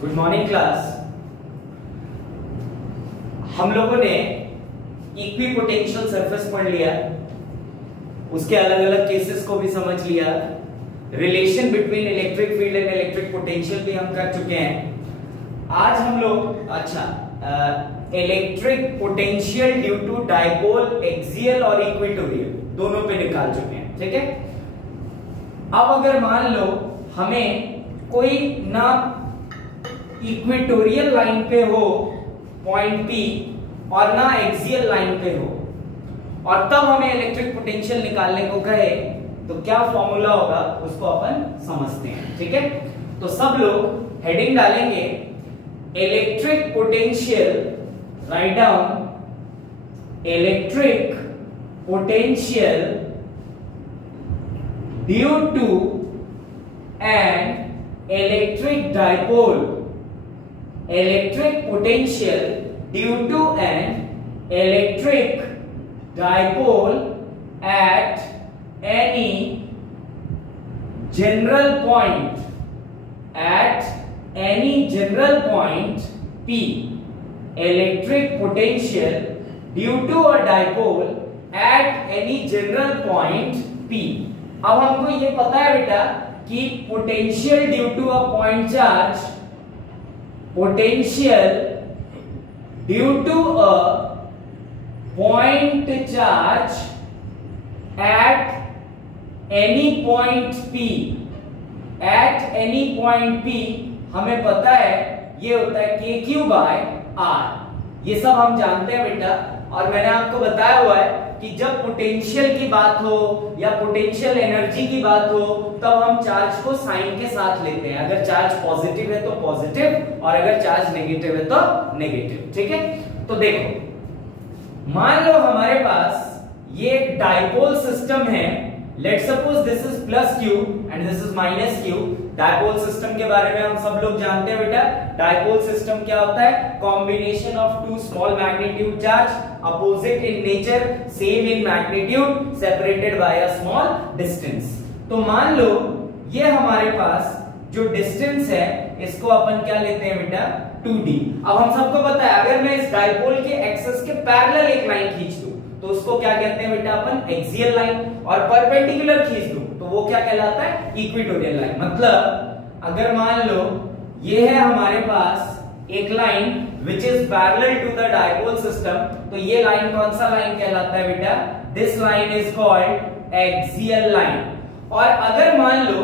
Good morning class. हम लोगों ने इक्विपोटेंशियल सरफेस पढ़ लिया, उसके अलग अलग केसेस को भी समझ लिया, relation between electric field and electric potential भी हम कर चुके हैं। आज हम लोग electric potential due to dipole axial और इक्वेटोरियल दोनों पे निकाल चुके हैं। ठीक है, अब अगर मान लो हमें कोई ना इक्वेटोरियल लाइन पे हो पॉइंट P और ना एक्सियल लाइन पे हो, और तब हमें इलेक्ट्रिक पोटेंशियल निकालने को कहे तो क्या फॉर्मूला होगा उसको अपन समझते हैं। ठीक है, तो सब लोग हेडिंग डालेंगे electric potential, write down electric potential due to an electric dipole, electric potential due to an electric dipole at any general point, at any general point P, electric potential due to a dipole at any general point P। अब हमको ये पता है बेटा कि potential due to a point charge, potential due to a point charge at any point P, at any point P हमें पता है ये होता है KQ by R। ये सब हम जानते हैं बेटा, और मैंने आपको बताया हुआ है कि जब पोटेंशियल की बात हो या पोटेंशियल एनर्जी की बात हो तब हम चार्ज को साइन के साथ लेते हैं। अगर चार्ज पॉजिटिव है तो पॉजिटिव और अगर चार्ज नेगेटिव है तो नेगेटिव। ठीक है, तो देखो मान लो हमारे पास ये एक डाइपोल सिस्टम है। Let suppose this is plus Q and this is minus Q. Dipole system के बारे में हम सब लोग जानते हैं बेटा। डाइपोल सिस्टम क्या होता है? Combination of two small magnitude charge, opposite in nature, same in magnitude, separated by a small distance. तो मान लो ये हमारे पास जो डिस्टेंस है इसको अपन क्या लेते हैं बेटा? 2d। अब हम सबको पता है अगर मैं इस डाइपोल के एक्सिस के पैरेलल एक लाइन खींच दूं तो उसको क्या कहते हैं बेटा अपन? Axial line. और परपेंडिकुलर खींच दूं तो वो क्या कहलाता है? Equatorial line. मतलब अगर मान लो ये है हमारे पास एक line which is parallel to the dipole system, तो ये लाइन कौन सा लाइन कहलाता है बेटा? This line is called axial line. और अगर मान लो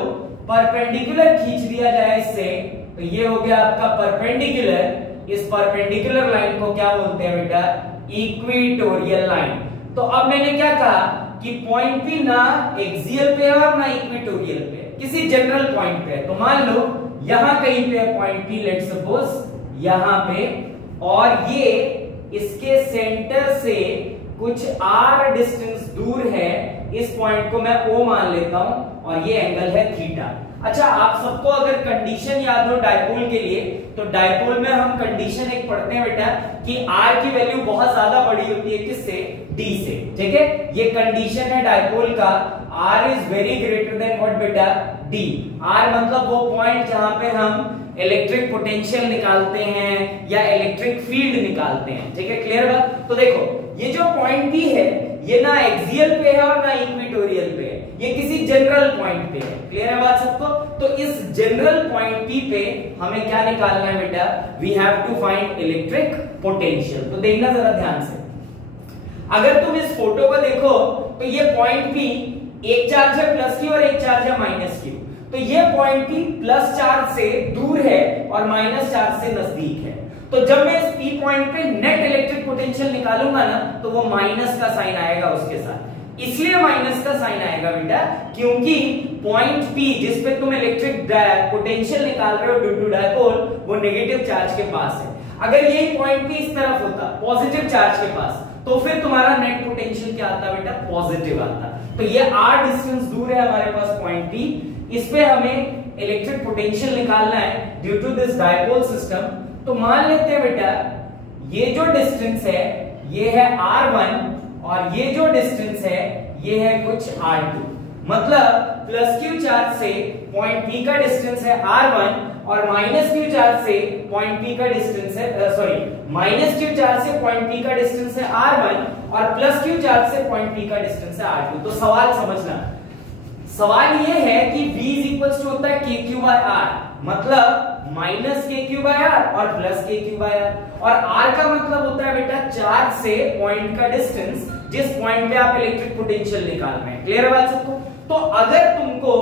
परपेंडिकुलर खींच दिया जाए इससे तो ये हो गया आपका परपेंडिकुलर। इस परपेंडिकुलर लाइन को क्या बोलते हैं बेटा? Equatorial line. तो अब मैंने क्या कहा कि पॉइंट P ना एक्सियल पे और ना इक्वेटोरियल पे, किसी जनरल पॉइंट पे है। तो मान लो यहां कहीं पे है पॉइंट P, लेट सपोज यहां पे, और ये इसके सेंटर से कुछ r डिस्टेंस दूर है। इस पॉइंट को मैं O मान लेता हूं और ये एंगल है थीटा। अच्छा, आप सबको अगर कंडीशन याद हो डाइपोल के लिए तो डाइपोल में हम कंडीशन एक पढ़ते हैं बेटा कि r की वैल्यू बहुत ज्यादा बड़ी होती है किससे? d से। ठीक है, ये कंडीशन है डाइपोल का, r is very greater than what बेटा? d। r मतलब वो पॉइंट जहां पे हम इलेक्ट्रिक पोटेंशियल निकालते हैं या इलेक्ट्रिक फील्ड निकालते हैं। ठीक है, क्लियर बात? तो देखो ये जो पॉइंट P है ये ना एक्सियल पे है और ना इक्वेटोरियल पे है, ये किसी जनरल पॉइंट पे है। क्लियर है बात सबको? तो इस जनरल पॉइंट P पे हमें क्या निकालना है बेटा? We have to find electric potential. तो देखना जरा ध्यान से, अगर तुम इस फोटो को देखो तो ये पॉइंट P एक चार्ज है प्लस क्यू और एक चार्ज है माइनस क्यू। तो ये पॉइंट P प्लस चार्ज से दूर है और माइनस चार्ज से नजदीक है। तो जब मैं इस P पॉइंट पे नेट इलेक्ट्रिक पोटेंशियल निकालूंगा ना तो वो माइनस का साइन आएगा उसके साथ। इसलिए माइनस का साइन आएगा बेटा क्योंकि पॉइंट P जिस पे तुम इलेक्ट्रिक पोटेंशियल निकाल रहे हो ड्यू टू डाइपोल वो नेगेटिव चार्ज के पास है। अगर यही पॉइंट P इस तरफ होता पॉजिटिव चार्ज के पास तो फिर तुम्हारा नेट पोटेंशियल क्या आता बेटा? पॉजिटिव आता। तो ये r डिस्टेंस दूर है हमारे पास पॉइंट P, इस पे हमें इलेक्ट्रिक पोटेंशियल निकालना है due to this dipole system. तो मान लेते हैं बेटा ये जो डिस्टेंस है ये है r1 और ये जो डिस्टेंस है ये है कुछ r2। मतलब प्लस क्यू चार्ज से पॉइंट P का डिस्टेंस है R1 और माइनस Q चार्ज से पॉइंट P का डिस्टेंस है माइनस Q चार्ज से पॉइंट P का डिस्टेंस है R1 और प्लस Q चार्ज से पॉइंट P का डिस्टेंस है R2। तो सवाल समझना, सवाल ये है कि V होता है KQ/R, मतलब माइनस KQ/R और प्लस KQ/R, और R का मतलब होता है बेटा चार्ज से पॉइंट का डिस्टेंस, जिस पॉइंट पे आप इलेक्ट्रिक पोटेंशियल निकालना है। क्लियर है बात सबको? तो अगर तुमको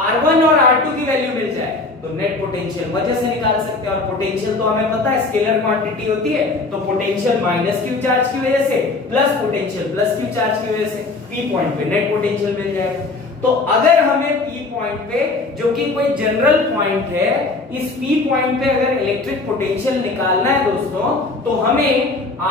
R1 और R2 की वैल्यू मिल जाए तो नेट पोटेंशियल वजह से निकाल सकते हैं, और पोटेंशियल तो हमें पता है स्केलर क्वांटिटी होती है, तो पोटेंशियल माइनस Q चार्ज की वजह से plus potential plus Q charge की वजह से P पॉइंट पे नेट पोटेंशियल मिल जाएगा। तो अगर हमें P पॉइंट पे, जो कि कोई जनरल पॉइंट है, इस P पॉइंट पे अगर इलेक्ट्रिक पोटेंशियल निकालना है दोस्तों, तो हमें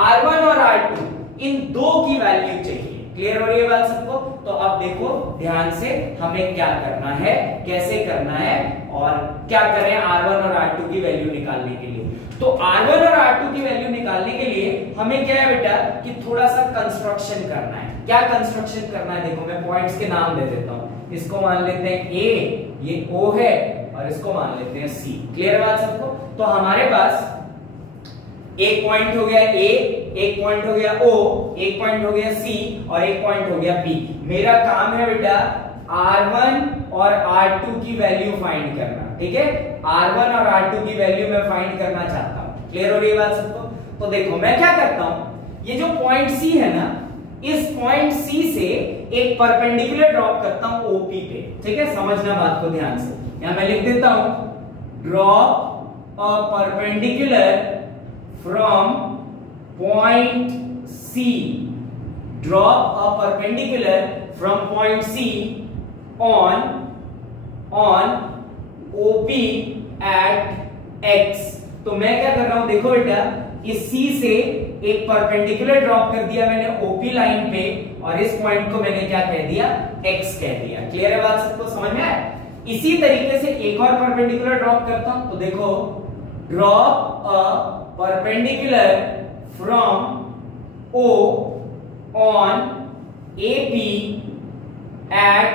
R1 और R2 इन दो की वैल्यू चाहिए। क्लियर हो रही है बात सबको? तो अब देखो ध्यान से हमें क्या करना है, कैसे करना है और क्या करें R1 और R2 की वैल्यू निकालने के लिए। तो R1 और R2 की वैल्यू निकालने के लिए हमें क्या है बेटा कि थोड़ा सा कंस्ट्रक्शन करना है। क्या कंस्ट्रक्शन करना है? देखो मैं पॉइंट्स के नाम दे देता हूं। इसको मान लेते हैं A, ये O है, और इसको मान लेते हैं C। क्लियर बात सबको? तो हमारे पास एक पॉइंट हो गया A, एक पॉइंट हो गया O, एक पॉइंट हो गया C और एक पॉइंट हो गया P। मेरा काम है बेटा R1 और R2 की वैल्यू फाइंड करना। ठीक है, R1 और R2 की वैल्यू मैं फाइंड करना चाहता हूं। क्लियर हो रही है बात सबको? तो देखो मैं क्या करता हूं, ये जो पॉइंट C है ना, इस पॉइंट C से एक परपेंडिकुलर ड्रॉप करता हूं OP पे। ठीक है, समझना बात को ध्यान से। यहां मैं लिख देता हूं drop a perpendicular from point C, drop a perpendicular from point C on OP at X। तो मैं क्या कर रहा हूं, देखो बेटा इस C से एक परपेंडिकुलर ड्रॉप कर दिया मैंने OP लाइन पे, और इस पॉइंट को मैंने क्या कह दिया, X कह दिया। क्लियर है बात सबको? समझ में आया? इसी तरीके से एक और परपेंडिकुलर ड्रॉप करता हूं। तो देखो drop a perpendicular from O on AP at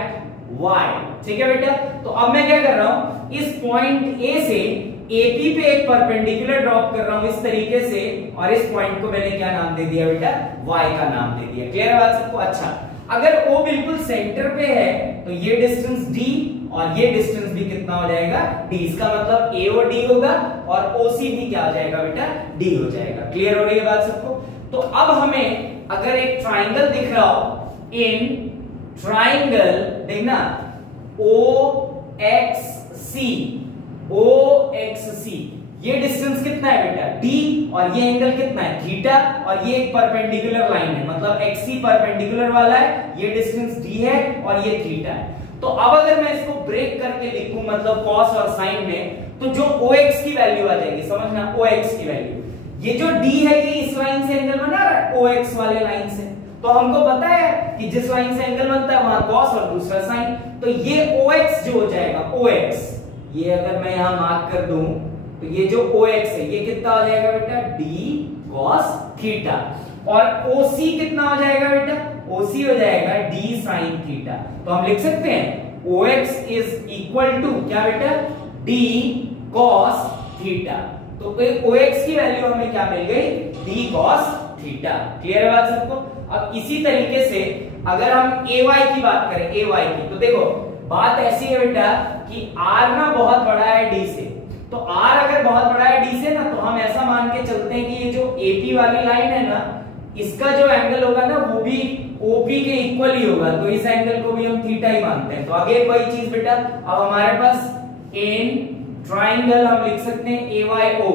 Y। ठीक है बेटा? तो अब मैं क्या कर रहा हूं, इस पॉइंट A से AP पे एक परपेंडिकुलर ड्रॉप कर रहा हूं इस तरीके से, और इस पॉइंट को मैंने क्या नाम दे दिया बेटा, Y का नाम दे दिया। क्लियर है बात सबको? अच्छा, अगर O बिल्कुल सेंटर पे है तो ये डिस्टेंस D और ये डिस्टेंस भी कितना हो जाएगा, D। इसका मतलब AOD होगा और OC भी क्या हो जाएगा बेटा, D हो जाएगा। क्लियर हो रही है बात सबको? तो अब हमें अगर एक ट्राइंगल दिख रहा हो, इन ट्राइंगल देखना OXC, ये डिस्टेंस कितना है बेटा, D, और ये एंगल कितना है, थीटा, और ये एक परपेंडिकुलर लाइन है, मतलब XC परपेंडिकुलर वाला है, ये डिस्टेंस D है और ये थीटा है। तो अब अगर मैं इसको ब्रेक करके लिखूं, मतलब कॉस और साइन में, तो जो OX की वैल्यू आ जाएगी, समझना OX की वैल्यू, ये जो D है ये इस लाइन से एंगल बना रहा है OX वाले लाइन से, तो हमको पता है कि जिस लाइन से एंगल बनता है वहां कॉस और दूसरा साइन, तो ये OX जो हो जाएगा OX, ये अगर मैं यहां मार्क कर दूं तो ये जो OX है ये कितना हो जाएगा बेटा, D cos थीटा, और OC कितना हो जाएगा बेटा, OC हो जाएगा D sin थीटा। तो हम लिख सकते हैं OX इज इक्वल टू क्या बेटा, D cos थीटा। तो OX की वैल्यू हमें क्या मिल गई, D cos थीटा। क्लियर है बात सबको? अब इसी तरीके से अगर हम AY की बात करें, AY की, तो देखो बात ऐसी है बेटा कि R ना बहुत बड़ा है D से, तो R अगर बहुत बड़ा है D से ना, तो हम ऐसा मान के चलते हैं कि ये जो AP वाली लाइन है ना, इसका जो एंगल होगा ना वो भी OP के इक्वल ही होगा, तो इस एंगल को भी हम थीटा ही मानते हैं। तो आगे वही चीज बेटा, अब हमारे पास इन ट्राइंगल हम लिख सकते हैं AYO,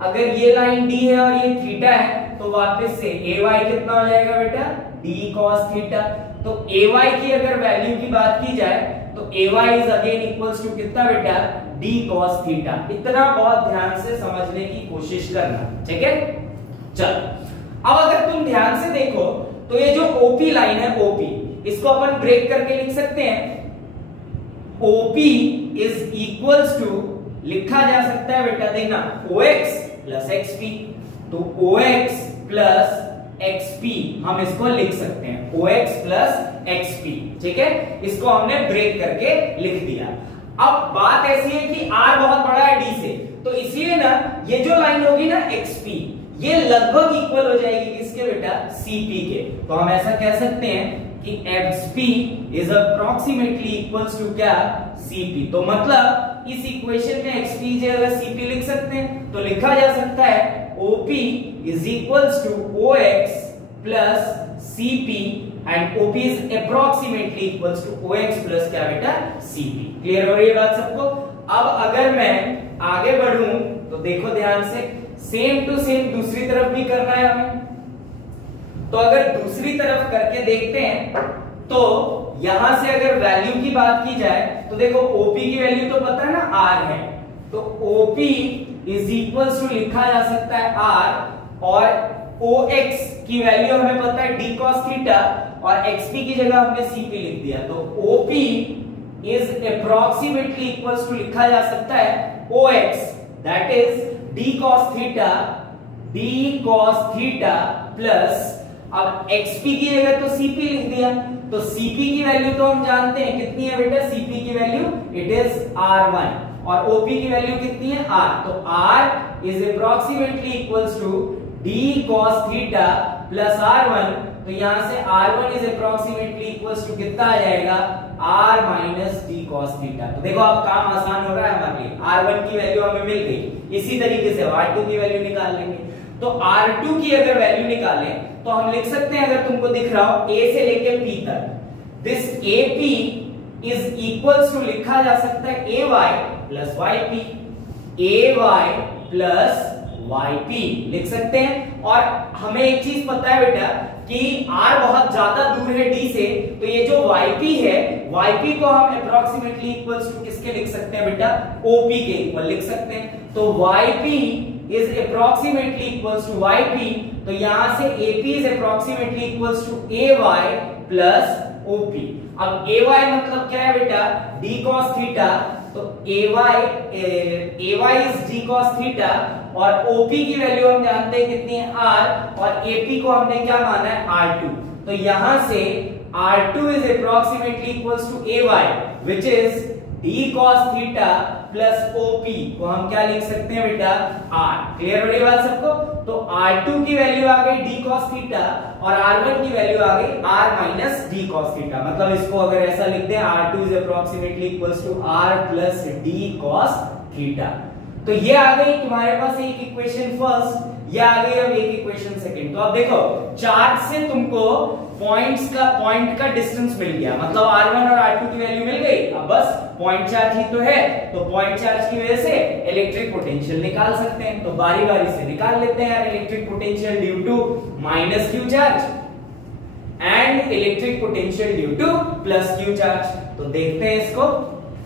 अगर ये लाइन D है और ये थीटा है, तो वापस से AY कितना हो जाएगा बेटा, D cos थीटा। तो AY की अगर वैल्यू की बात की जाए तो AY is again equals to कितना बेटा, D cos थीटा। इतना बहुत ध्यान से समझने की कोशिश करना, ठीक है? चल अब अगर तुम ध्यान से देखो तो ये जो OP लाइन है, OP, इसको अपन ब्रेक करके लिख सकते हैं, OP इज इक्वल्स टू, लिखा जा सकता है बेटा देखना, OX प्लस XP। तो OX प्लस XP हम इसको लिख सकते हैं, OX प्लस xp। ठीक है, इसको हमने ब्रेक करके लिख दिया। अब बात ऐसी है कि r बहुत बड़ा है d से, तो इसलिए ना ये जो लाइन होगी ना xp, ये लगभग इक्वल हो जाएगी किसके बेटा, cp के। तो हम ऐसा कह सकते हैं कि xp is approximately equals to क्या, cp। तो मतलब इस इक्वेशन में xp की जगह cp लिख सकते हैं, तो लिखा जा सकता है op is equals to ox plus cp and op is approximately equals to ox plus क्या बेटा, cp। क्लियर हो रही है बात सबको। अब अगर मैं आगे बढ़ूं तो देखो ध्यान से, सेम टू सेम दूसरी तरफ भी करना है हमें। तो अगर दूसरी तरफ करके देखते हैं तो यहां से अगर वैल्यू की बात की जाए तो देखो OP की वैल्यू तो पता है ना R है, तो OP इज इक्वल्स टू लिखा जा सकता है R, और OX की वैल्यू हमें पता है d cos थीटा, और XP की जगह हमने CP लिख दिया। तो OP is approximately equals to लिखा जा सकता है OX that is d cos theta plus, अब xp की जगह तो cp लिख दिया, तो cp की वैल्यू तो हम जानते हैं कितनी है बेटा, cp की वैल्यू इट इज r1, और op की वैल्यू कितनी है r, तो r is approximately equals to d cos theta plus r1। तो यहां से r1 is approximately equals to कितना आ जाएगा, r minus d cos theta. तो देखो अब काम आसान हो रहा है हमारे लिए, r1 की वैल्यू हमें मिल गई, इसी तरीके से r2 की वैल्यू निकाल लेंगे। तो r2 की अगर वैल्यू निकालें तो हम लिख सकते हैं, अगर तुमको दिख रहा हो a से लेके p तक, this ap is equals to लिखा जा सकता है ay plus yp, ay plus yp लिख सकते हैं। और हमें एक चीज पता है बेटा कि r बहुत ज्यादा दूर है d से, तो ये जो yp है, yp को हम अप्रोक्सीमेटली इक्वल्स टू किसके लिख सकते हैं बेटा, op के इक्वल लिख सकते हैं। तो yp is approximately equals to yp, तो यहां से ap is approximately equals to ay plus op। अब ay मतलब क्या है बेटा, d cos थीटा, तो ay is d cos theta, और op की वैल्यू हम जानते हैं कितनी है r, और ap को हमने क्या माना है r2। तो यहां से r2 is approximately equals to ay which is d cos theta plus op को हम क्या लिख सकते हैं बेटा, r। क्लियर हो रही बात सबको। तो r2 की वैल्यू आ गई d cos थीटा, और r1 की वैल्यू आ गई r minus d cos theta. मतलब इसको अगर ऐसा लिख दें, r2 is approximately equals to r plus d cos theta. तो ये आ गई तुम्हारे पास एक इक्वेशन फर्स्ट, ये आ गई अब एक इक्वेशन सेकंड। तो अब देखो चार्ट से तुमको पॉइंट का डिस्टेंस मिल गया, मतलब r1 और r2 की वैल्यू मिल गई। अब बस पॉइंट चार्ज ही तो है, तो पॉइंट चार्ज की वजह से इलेक्ट्रिक पोटेंशियल निकाल सकते हैं। तो बारी बारी से निकाल लेते हैं यार, electric potential due to minus Q charge and electric potential due to plus Q charge. तो देखते हैं इसको,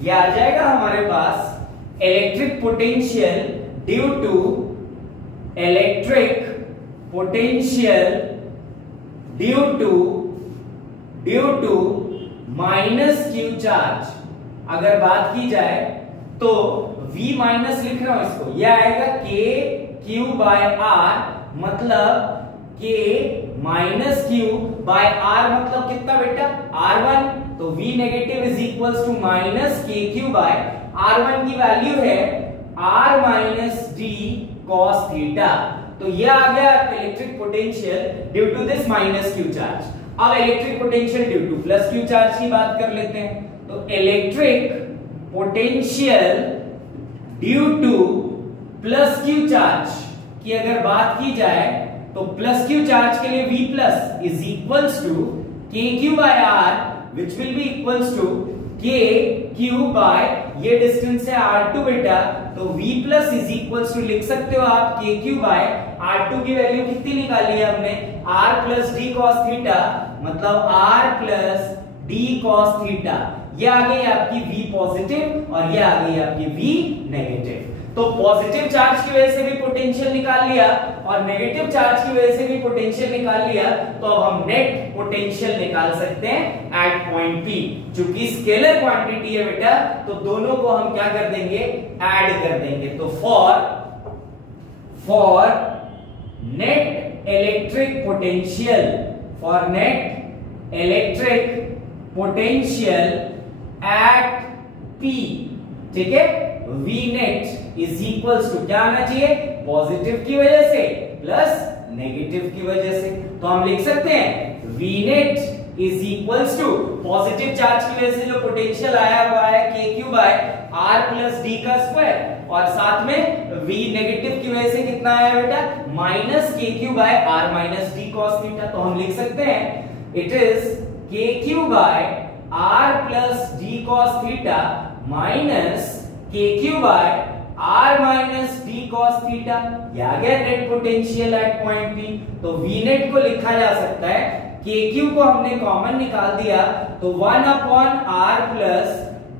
ये आ जाएगा हमारे पास electric potential due to electric potential due to minus Q charge. अगर बात की जाए तो v माइनस लिख रहा हूं इसको, यह आएगा k q बाय r, मतलब k minus q by r, मतलब कितना बेटा r1। तो v negative is equals to minus k q by r1 की वैल्यू है r minus d cos theta. तो यह आ गया electric potential due to this minus Q charge. अब electric potential due to plus Q charge की बात कर लेते हैं। तो electric potential due to plus Q charge की अगर बात की जाए तो प्लस क्यू चार्ज के लिए V plus is equals to K Q by R which will be equals to K Q by, ये डिस्टेंस है R2 बेटा, तो V plus is equals to लिख सकते हो आप के क्यू बाय R2 की वैल्यू कितनी निकाली है हमने, R plus D cos theta, मतलब R plus D cos theta. ये आ गई आपकी V पॉजिटिव और ये आ गई आपकी V नेगेटिव। तो पॉजिटिव चार्ज की वजह से भी पोटेंशियल निकाल लिया और नेगेटिव चार्ज की वजह से भी पोटेंशियल निकाल लिया, तो अब हम नेट पोटेंशियल निकाल सकते हैं एट पॉइंट P। चूंकि स्केलर क्वांटिटी है बेटा, तो दोनों को हम क्या कर देंगे, ऐड कर देंगे। तो for net electric potential, for net electric potential at P, ठीक है, V net is equals to क्या आना चाहिए, पॉजिटिव की वजह से प्लस नेगेटिव की वजह से। तो हम लिख सकते हैं V net is equals to positive charge की वजह से जो पोटेंशियल आया हुआ है KQ by R plus D का स्क्वायर, और साथ में V नेगेटिव की वजह से कितना आया बेटा, minus KQ by R minus D cos theta. तो हम लिख सकते हैं it is KQ by R plus D cos theta minus KQ by R minus D cos theta. यह आ गया net potential at point P। तो V नेट को लिखा जा सकता है, KQ को हमने कॉमन निकाल दिया तो 1 upon R plus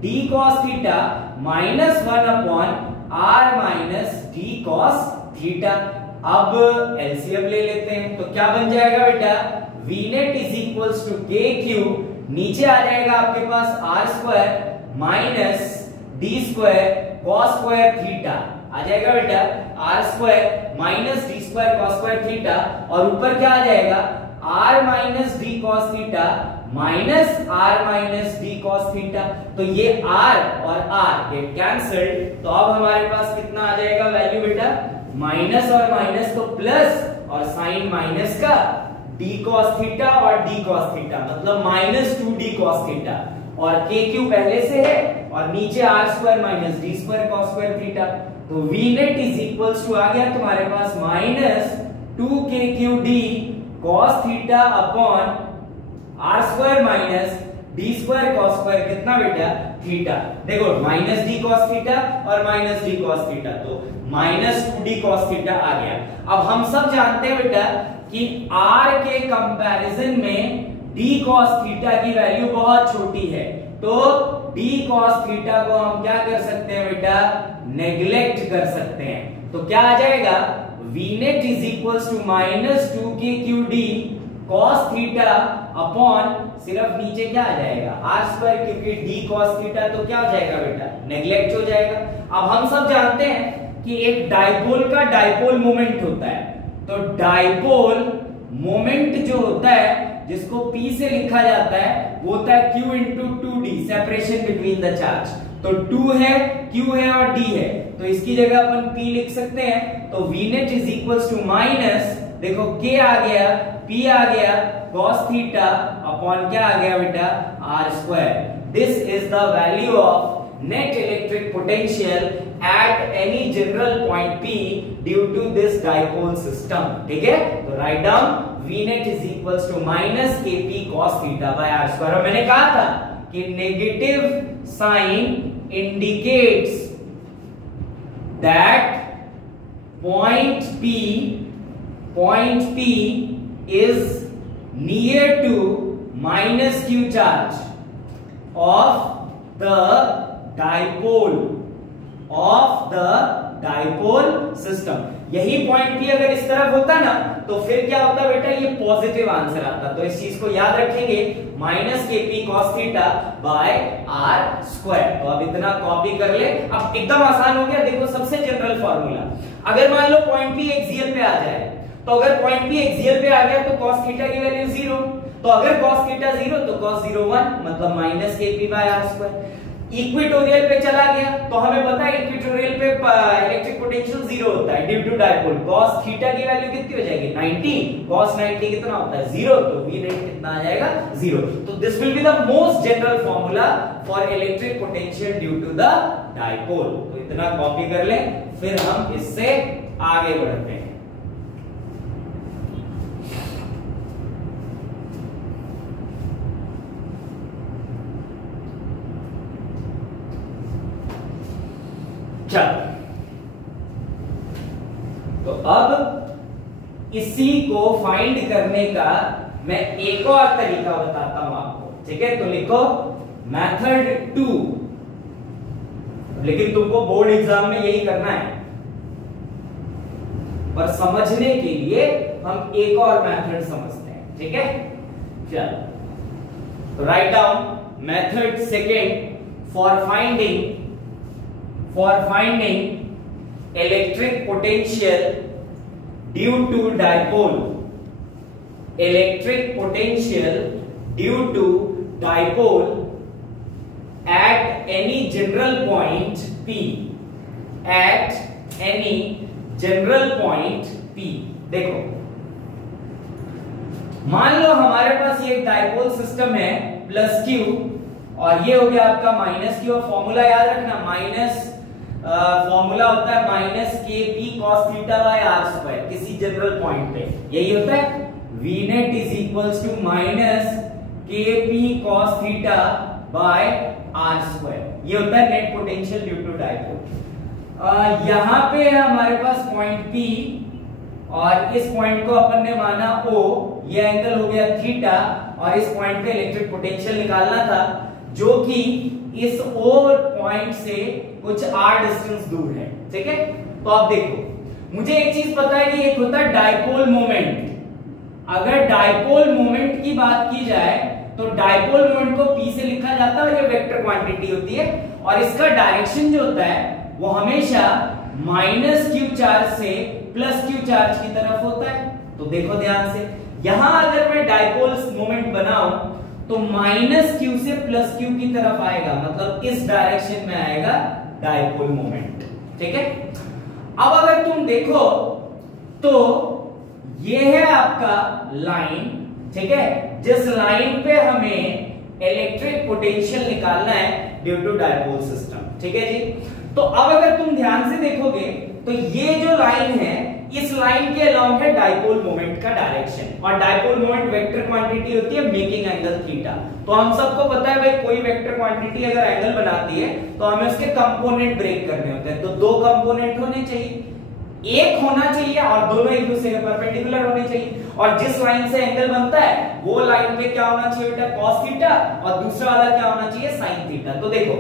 D cos theta minus 1 upon R minus D cos theta. अब एलसीएम ले लेते हैं तो क्या बन जाएगा बेटा, V net is equals to KQ, नीचे आ जाएगा आपके पास R square minus D square cos square theta, आ जाएगा बेटा R square minus D square cos square theta, और ऊपर क्या आ जाएगा R minus D cos theta minus R minus D cos theta. तो ये R और R ये कैंसल्ड, तो अब हमारे पास कितना आ जाएगा वैल्यू बेटा, माइनस और माइनस तो प्लस, और साइन माइनस का D cos थीटा और D cos थीटा मतलब माइनस 2D cos थीटा, और KQ पहले से है और नीचे R square minus D square cos square theta. तो V net is equals to आ गया तुम्हारे पास minus 2KQD cos theta upon R square minus D square cos square कितना बेटा, थीटा। देखो माइनस D cos थीटा और माइनस D cos थीटा, तो माइनस 2D cos थीटा आ गया। अब हम सब जानते हैं बेटा कि R के कंपैरिजन में D cos थीटा की वैल्यू बहुत छोटी है, तो D cos थीटा को हम क्या कर सकते हैं बेटा, नेग्लेक्ट कर सकते हैं। तो क्या आ जाएगा, V net is equals to minus 2KQD cos theta upon, सिर्फ नीचे क्या आ जाएगा R स्क्वायर, क्योंकि D cos थीटा तो क्या हो जाएगा बेटा, नेग्लेक्ट हो जाएगा। अब हम सब जानते हैं कि एक डाइपोल का डाइपोल मोमेंट होता है, तो डाइपोल मोमेंट जो होता है जिसको P से लिखा जाता है वो होता है Q into 2D, separation between the charge. तो 2 है, Q है और D है, तो इसकी जगह अपन P लिख सकते हैं। तो V net is equals to minus, देखो K आ गया, P आ गया, cos थीटा अपॉन क्या आ गया बेटा, R square. This is the value of net electric potential at any general point P due to this dipole system, ठीक है। तो write down V net is equals to minus KP cos theta by R square। और मैंने कहा था कि negative sign indicates that point P is near to minus Q charge of the dipole system. यही point P अगर इस तरफ होता ना तो फिर क्या होता बेटा, ये पॉजिटिव आंसर आता। तो इस चीज को याद रखेंगे, minus KP cos theta by R square. तो अब इतना कॉपी कर ले, अब एकदम आसान हो गया। देखो सबसे जनरल फॉर्मूला, अगर मान लो पॉइंट P एक्सियल पे आ जाए, तो अगर पॉइंट P एक्सियल पे आ गया तो cos थीटा की वैल्यू 0, तो अगर cos थीटा 0 तो cos 0 1, मतलब minus KP by R square. Equatorial पे चला गया तो हमें पता है इक्वेटोरियल पे इलेक्ट्रिक पोटेंशियल 0 होता है due to dipole. cos theta की वैल्यू कितनी हो जाएगी, 90, cos 90 कितना होता है 0, तो V नेट कितना आ जाएगा 0। तो this will be the most general formula for electric potential due to the dipole. तो इतना कॉपी कर लें, फिर हम इससे आगे बढ़ते हैं। तो अब इसी को फाइंड करने का मैं एक और तरीका बताता हूं आपको, ठीक है। तो लिखो मेथड 2, लेकिन तुमको बोर्ड एग्जाम में यही करना है, पर समझने के लिए हम एक और मेथड समझते हैं, ठीक है। चलो, तो write down method second for finding electric potential due to dipole, electric potential due to dipole at any general point P, at any general point P। देखो, मान लो हमारे पास ये एक डाइपोल सिस्टम है प्लस क्यू, और ये हो गया आपका माइनस क्यू। और फॉर्मूला याद रखना, माइनस फॉर्मूला होता है minus K P cos theta by R square किसी जनरल पॉइंट पे, यही होता है V net is equals to minus K P cos theta by R square. ये होता है net potential due to dipole. यहां पे है हमारे पास पॉइंट P, और इस पॉइंट को अपन ने माना O, ये एंगल हो गया थीटा, और इस पॉइंट पे इलेक्ट्रिक पोटेंशियल निकालना था जो कि इस O पॉइंट से कुछ r डिस्टेंस दूर है। ठीक है, तो आप देखो, मुझे एक चीज पता है कि एक होता है डाइपोल मोमेंट। अगर डाइपोल मोमेंट की बात की जाए तो डाइपोल मोमेंट को P से लिखा जाता है, और ये वेक्टर क्वांटिटी होती है, और इसका डायरेक्शन जो होता है वो हमेशा माइनस क्यू चार्ज से प्लस क्यू चार्ज की तरफ होता है। तो देखो ध्यान से, यहां अगर मैं डाइपोल मोमेंट बनाऊं तो माइनस क्यू से प्लस क्यू की तरफ आएगा, मतलब इस डायरेक्शन में आएगा डाइपोल मोमेंट। ठीक है, अब अगर तुम देखो तो ये है आपका लाइन, ठीक है, जिस लाइन पे हमें इलेक्ट्रिक पोटेंशियल निकालना है ड्यू टू डाइपोल सिस्टम। ठीक है जी, तो अब अगर तुम ध्यान से देखोगे तो ये जो लाइन है, इस लाइन के अलोंग है डाइपोल मोमेंट का डायरेक्शन, और डाइपोल मोमेंट वेक्टर क्वांटिटी होती है मेकिंग एंगल थीटा। तो हम सबको पता है भाई, कोई वेक्टर क्वांटिटी अगर एंगल बनाती है तो हमें उसके कंपोनेंट ब्रेक करने होते हैं। तो दो कंपोनेंट होने चाहिए, एक होना चाहिए और दोनों एक दूसरे के परपेंडिकुलर होने चाहिए। और जिस लाइन से एंगल बनता है वो लाइन पे क्या होना चाहिए बेटा, कॉस थीटा, और दूसरा वाला क्या होना चाहिए, साइन थीटा। तो देखो,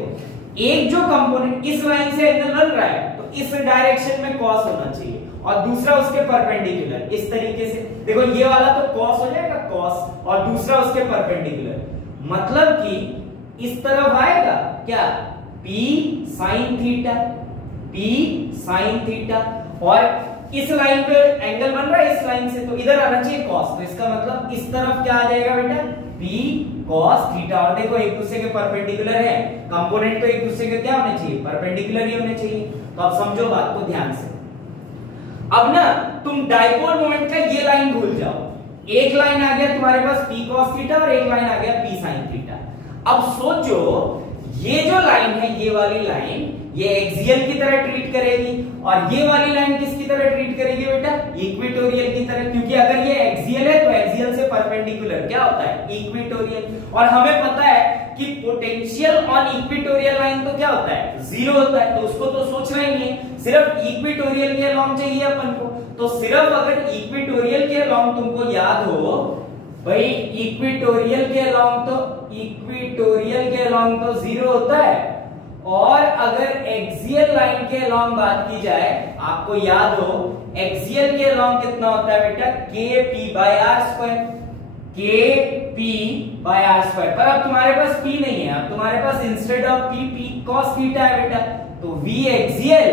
एक जो कंपोनेंट इस लाइन से एंगल बन रहा है तो इस डायरेक्शन में कॉस होना चाहिए, और दूसरा उसके परपेंडिकुलर इस तरीके से। देखो, ये वाला तो कॉस हो जाएगा कॉस, और दूसरा उसके परपेंडिकुलर, मतलब कि इस तरफ आएगा क्या, P sin theta, P sin theta, और इस लाइन पे एंगल बन रहा है इस लाइन से, तो इधर आना चाहिए कॉस। तो इसका मतलब इस तरफ क्या आ जाएगा बेटा, P cos थीटा। और देखो, एक दूसरे के परपेंडिकुलर है, कंपोनेंट तो एक दूसरे के क्या होने चाहिए, परपेंडिकुलर ही होने चाहिए। तो अब समझो बात को ध्यान से। अब ना तुम डाइपोल मोमेंट का ये लाइन भूल जाओ, एक लाइन आ गया तुम्हारे पास P cos थीटा, और एक लाइन आ गया P sin थीटा। अब सोचो, ये जो लाइन है, ये वाली लाइन, ये एक्सियल की तरह ट्रीट करेगी, और ये वाली लाइन किसकी तरह ट्रीट करेगी बेटा, इक्वेटोरियल की तरह, क्योंकि अगर ये एक्सियल है तो एक्सियल से परपेंडिकुलर क्या होता है, इक्वेटोरियल। और हमें पता है कि पोटेंशियल ऑन इक्वेटोरियल लाइन तो क्या होता है, जीरो होता है, तो उसको तो सोचना ही नहीं है, सिर्फ इक्वेटोरियल के अलोंग चाहिए अपन को। तो सिर्फ अगर इक्वेटोरियल के अलोंग तुमको याद हो भाई, इक्वेटोरियल के अलोंग तो जीरो होता है, और अगर एक्सियल लाइन के अलोंग बात की जाए, आपको याद हो एक्सियल के अलोंग कितना होता है बेटा, K P by R square, K P by R square. पर अब तुम्हारे पास पी नहीं है, अब तुम्हारे पास instead of P P cos theta है बेटा, तो V axial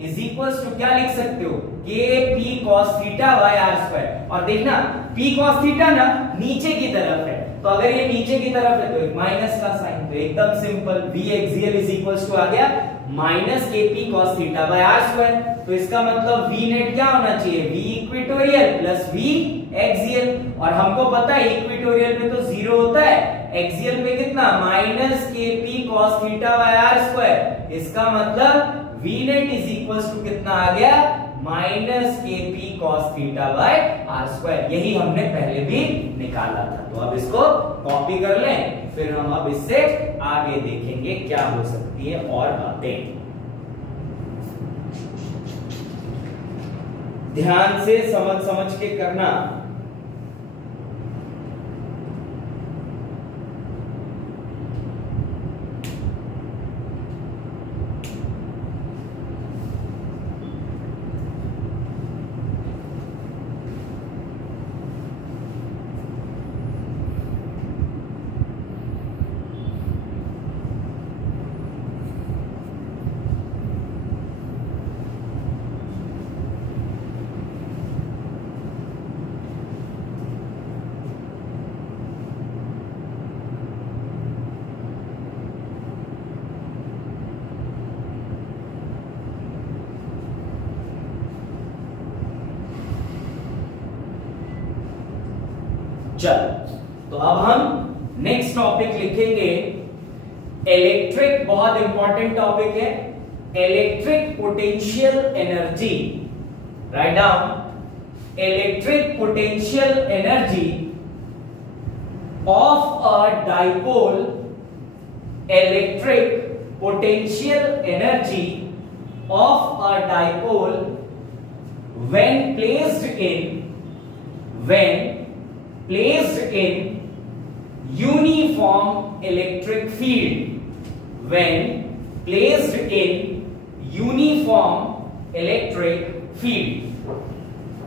is equals to क्या लिख सकते हो, K P cos theta by R square. और देखना, पी कॉस थीटा ना नीचे की तरफ है, तो अगर ये नीचे की तरफ है तो एक माइनस का साइन, तो एकदम simple, V axial is equals to आ गया minus K P cos theta by R square. तो इसका मतलब वी नेट क्या होना चाहिए, V equatorial plus V axial. और हमको पता है इक्वेटोरियल में तो जीरो होता है, एक्सियल में कितना, minus K P cos theta by R square. इसका मतलब V net is equals to कितना आ गया, minus K P cos theta by R square. यही हमने पहले भी निकाला था। तो अब इसको कॉपी कर लें, फिर हम अब इससे आगे देखेंगे क्या हो सकती है और बातें। ध्यान से समझ के करना। चलो तो अब हम नेक्स्ट टॉपिक लिखेंगे इलेक्ट्रिक, बहुत इंपॉर्टेंट टॉपिक है, electric potential energy. Right down electric potential energy of a dipole, electric potential energy of a dipole when placed in uniform electric field, when placed in uniform electric field,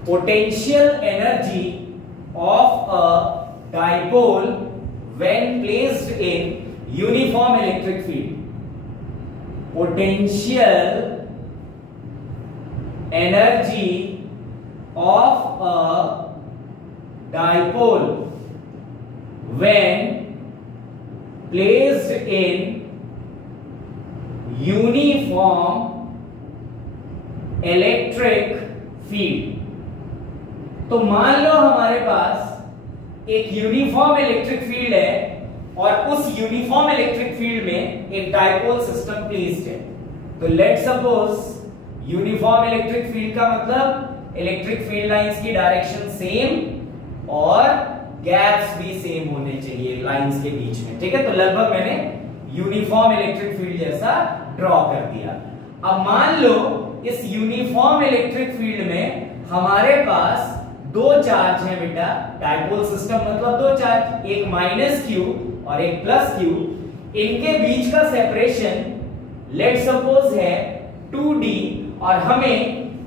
potential energy of a dipole when placed in uniform electric field, potential energy of a dipole when placed in uniform electric field। तो मान लो हमारे पास एक uniform electric field है और उस uniform electric field में एक डाइपोल सिस्टम प्लेस्ड है। तो let suppose uniform electric field का मतलब इलेक्ट्रिक फील्ड लाइंस की डायरेक्शन सेम और गैप्स भी सेम होने चाहिए लाइंस के बीच में, ठीक है। तो लगभग मैंने यूनिफॉर्म इलेक्ट्रिक फील्ड जैसा ड्रॉ कर दिया। अब मान लो इस यूनिफॉर्म इलेक्ट्रिक फील्ड में हमारे पास दो चार्ज हैं बेटा, डाइपोल सिस्टम मतलब दो चार्ज, एक माइनस क्यू और एक प्लस क्यू। इनके बीच का सेपरेशन लेट सपोज है 2d और हमें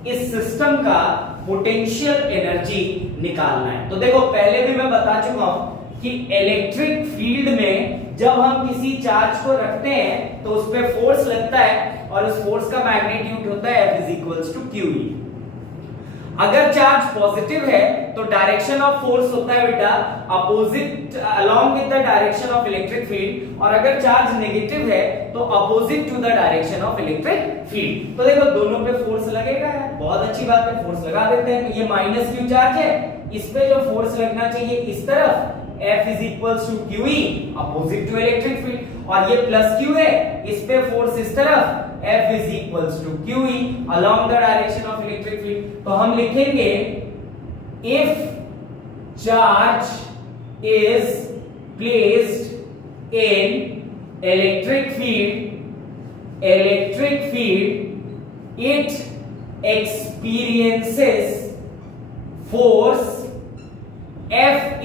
इस सिस्टम का पोटेंशियल एनर्जी निकालना है। तो देखो पहले भी मैं बता चुका हूं कि इलेक्ट्रिक फील्ड में जब हम किसी चार्ज को रखते हैं तो उस पर फोर्स लगता है और उस फोर्स का मैग्नीट्यूड होता है F = QE। अगर चार्ज पॉजिटिव है तो डायरेक्शन ऑफ फोर्स होता है बेटा opposite along with the direction of electric field, और अगर चार्ज नेगेटिव है तो opposite to the direction of electric field. तो देखो दोनों पे फोर्स लगेगा, बहुत अच्छी बात है, फोर्स लगा देते हैं। तो ये माइनस क्यू चार्ज है, इस पे जो फोर्स लगना चाहिए इस तरफ F = QE opposite to electric field, और ये प्लस क्यू है, इस पे फोर्स इस तरफ F = QE along the direction of electric field। तो हम लिखेंगे if charge is placed in electric field it experiences force F =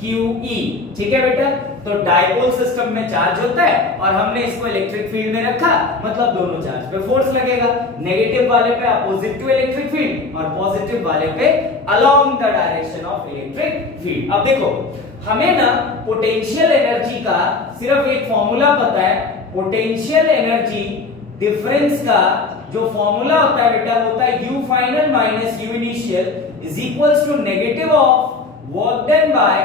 QE। ठीक है बेटा, तो डाइपोल सिस्टम में चार्ज होता है और हमने इसको इलेक्ट्रिक फील्ड में रखा, मतलब दोनों चार्ज पे फोर्स लगेगा, नेगेटिव वाले पे अपोजिट टू इलेक्ट्रिक फील्ड और पॉजिटिव वाले पे along the direction of electric field. अब देखो हमें ना पोटेंशियल एनर्जी का सिर्फ एक फॉर्मूला पता है, पोटेंशियल एनर्जी डिफरेंस का जो फॉर्मूला होता है बेटा वो होता है U final - U initial = negative of work done by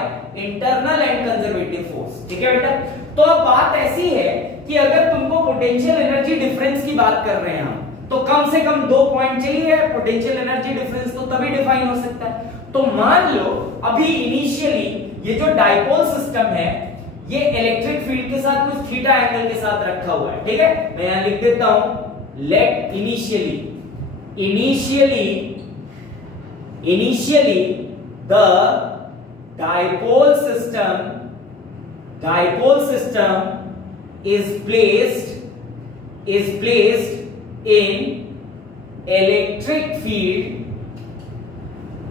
internal and conservative force. ठीक है बेटा, तो अब बात ऐसी है कि अगर तुमको पोटेंशियल एनर्जी डिफरेंस की बात कर रहे हैं हम, तो कम से कम 2 पॉइंट चाहिए, पोटेंशियल एनर्जी डिफरेंस तो तभी डिफाइन हो सकता है। तो मान लो अभी इनिशियली ये जो डाइपोल सिस्टम है ये इलेक्ट्रिक फील्ड के साथ कुछ थीटा एंगल के साथ रखा हुआ है। ठीक है, मैं यहां लिख देता हूं let initially the dipole system is placed in electric field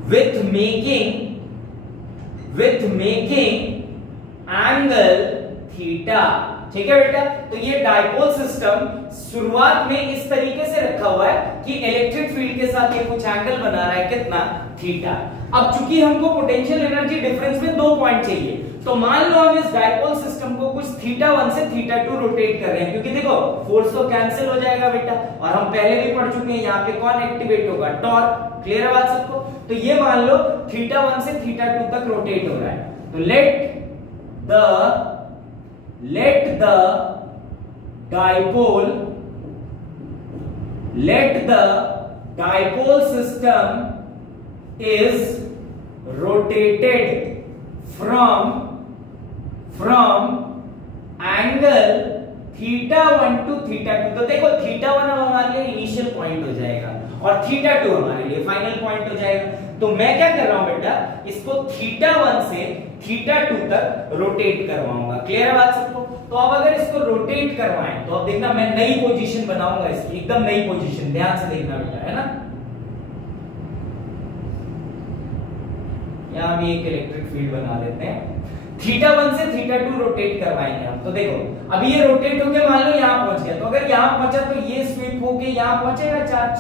with making angle theta। ठीक है बेटा, तो ये डाइपोल सिस्टम शुरुआत में इस तरीके से रखा हुआ है कि इलेक्ट्रिक फील्ड के साथ ये कुछ एंगल बना रहा है, कितना, थीटा। अब चूंकि हमको पोटेंशियल एनर्जी डिफरेंस में 2 पॉइंट चाहिए, तो मान लो हम इस डाइपोल सिस्टम को कुछ θ1 से θ2 रोटेट कर रहे हैं, क्योंकि देखो फोर्स तो कैंसिल हो जाएगा बेटा, और हम पहले भी पढ़ चुके हैं यहाँ पे कौन एक्टिवेट होगा, टॉर्क। क्लियर है बात सबको? तो ये मान लो θ1 से θ2 तक रोटेट हो रहा है। तो let the dipole system is rotated from angle θ1 to θ2। तो देखो θ1 हमारे लिए इनिशियल पॉइंट हो जाएगा और θ2 हमारे लिए फाइनल पॉइंट हो जाएगा। तो मैं क्या कर रहा हूं बेटा, इसको θ1 से θ2 तक रोटेट करवाऊंगा। क्लियर है बात सबको? तो अब अगर इसको रोटेट करवाएं तो अब देखना मैं नई पोजीशन बनाऊंगा इसकी, एकदम नई पोजीशन, ध्यान से देखना बेटा, है ना। यहां भी एक इलेक्ट्रिक फील्ड बना देते हैं। θ1 से θ2 रोटेट करवाएंगे हम। तो देखो अभी ये रोटेट होके मान लो यहां पहुंच गया, तो अगर यहां पहुंचा तो ये स्वीप होके यहां पहुंचेगा चार्ज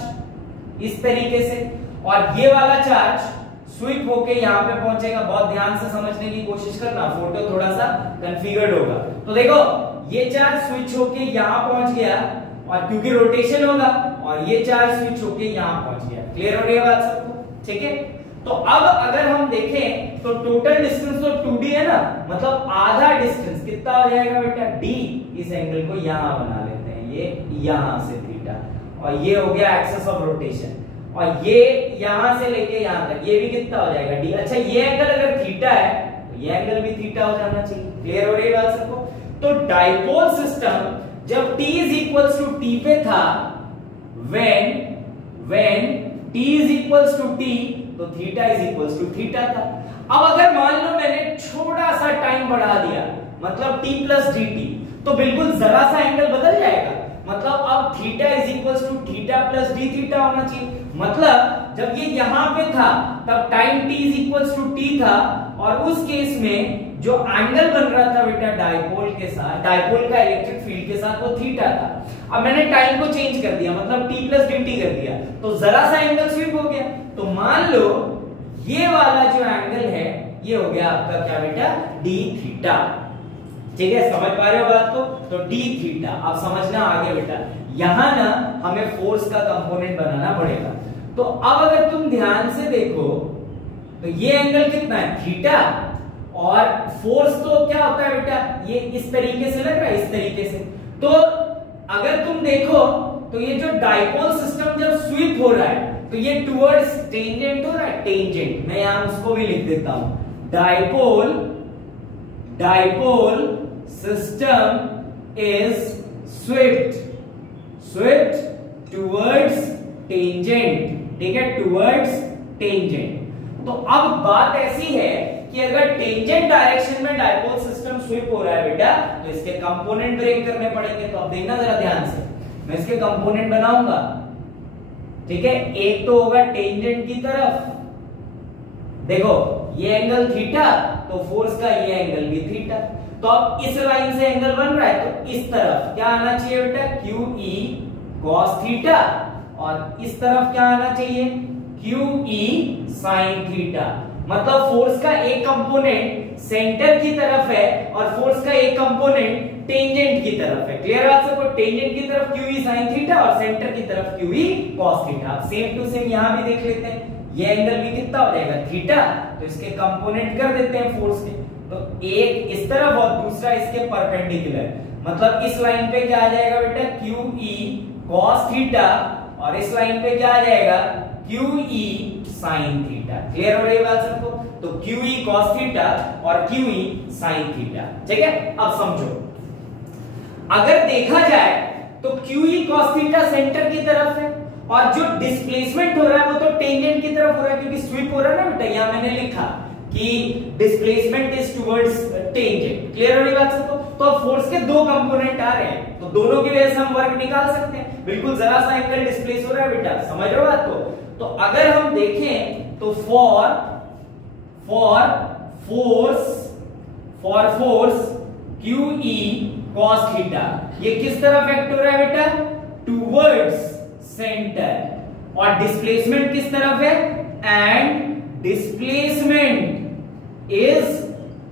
इस तरीके से, और ये वाला चार्ज स्वीप होके यहां पे पहुंचेगा। बहुत ध्यान से समझने की कोशिश करना, फोटो थोड़ा सा कन्फिगर्ड होगा। तो देखो ये चार्ज स्विच होके यहां पहुंच गया, और क्योंकि रोटेशन होगा, और ये चार्ज स्विच होके यहां पहुंच गया। क्लियर हो रही है बात सबको? ठीक है। तो अब अगर हम देखें तो टोटल डिस्टेंस तो 2d है ना, मतलब आधा डिस्टेंस कितना हो जाएगा बेटा, d। इस एंगल को यहां बना लेते हैं, ये यहां से थीटा, और ये हो गया एक्सिस ऑफ रोटेशन, और ये यहां से लेके यहां तक ये भी कितना हो जाएगा, d। अच्छा ये एंगल अगर थीटा है तो ये एंगल भी थीटा हो जाना चाहिए। क्लियर हो रही है बात सबको? तो डाइपोल सिस्टम जब t is equals to t पे था, when t is equals to t, तो theta is equals to theta था। अब अगर मान लो मैंने छोटा सा टाइम बढ़ा दिया, मतलब t प्लस dt, तो बिल्कुल जरा सा एंगल बदल जाएगा। मतलब अब theta is equals to theta plus D theta होना चाहिए। मतलब जब ये यहां पे था तब time t is equals to t था, और उस केस में जो एंगल बन रहा था बेटा डाइपोल के साथ, डाइपोल का इलेक्ट्रिक फील्ड के साथ, वो थीटा था। अब मैंने टाइम को चेंज कर दिया, मतलब t प्लस dt कर दिया, तो जरा सा एंगल स्विप हो गया। तो मान लो ये वाला जो एंगल है ये हो गया आपका क्या बेटा, d थीटा। ठीक है, समझ पा रहे हो बात को? तो d थीटा। अब समझना आगे बेटा, यहां ना हमें फोर्स का कंपोनेंट बनाना पड़ेगा। तो अब अगर तुम ध्यान से देखो तो ये एंगल कितना है, थीटा, और फोर्स तो क्या होता है बेटा, ये इस तरीके से लग रहा है, इस तरीके से। तो अगर तुम देखो तो ये जो डाइपोल सिस्टम जब स्वीप हो रहा है तो ये टुवर्ड्स टेंजेंट हो रहा है, टेंजेंट। मैं यहां उसको भी लिख देता हूं, dipole system is Swift towards tangent. ठीक है, टुवर्ड्स टेंजेंट। तो अब बात ऐसी है कि अगर टेंजेंट डायरेक्शन में डाइपोल सिस्टम स्वीप हो रहा है बेटा, तो इसके कंपोनेंट ब्रेक करने पड़ेंगे। तो अब देखना जरा ध्यान से, मैं इसके कंपोनेंट बनाऊंगा। ठीक है, एक तो होगा टेंजेंट की तरफ, देखो ये एंगल थीटा, तो फोर्स का ये एंगल भी थीटा। तो अब इस लाइन से एंगल बन रहा है, तो इस तरफ क्या आना चाहिए बेटा, QE cos थीटा, और इस तरफ क्या आना चाहिए, QE sin थीटा। मतलब फोर्स का एक कंपोनेंट सेंटर की तरफ है और फोर्स का एक कंपोनेंट टेंजेंट की तरफ है। क्लियर है सबको? टेंजेंट की तरफ QE sin थीटा और सेंटर की तरफ QE cos theta. Same to same यहां भी देख लेते हैं, ये एंगल भी कितना हो जाएगा, थीटा, तो इसके कंपोनेंट कर देते हैं फोर्स के। तो एक इस तरफ और दूसरा इसके परपेंडिकुलर, मतलब इस लाइन पे क्या आ जाएगा बेटा, QE cos थीटा, और इस लाइन पे क्या आ जाएगा, QE sin थीटा। क्लियर हो रही है बात सबको? तो QE cos थीटा और QE sin थीटा। ठीक है, अब समझो, अगर देखा जाए तो QE cos थीटा सेंटर की तरफ है, और जो डिस्प्लेसमेंट हो रहा है वो तो टेंजेंट की तरफ हो रहा है, क्योंकि स्वीप हो रहा है ना बेटा। यहां मैंने लिखा कि displacement is towards tangent. Clear हो रही बात सबको? तो फोर्स के दो कंपोनेंट आ रहे हैं, तो दोनों की वजह से हम वर्क निकाल सकते हैं। बिल्कुल जरा सा एंगल डिस्प्लेस हो रहा है बेटा, समझ रहे हो बात को? तो अगर हम देखें तो for force QE cos theta, ये किस तरफ एक्ट हो रहा है बेटा, टुवर्ड्स सेंटर, और डिस्प्लेसमेंट किस तरफ है, and displacement is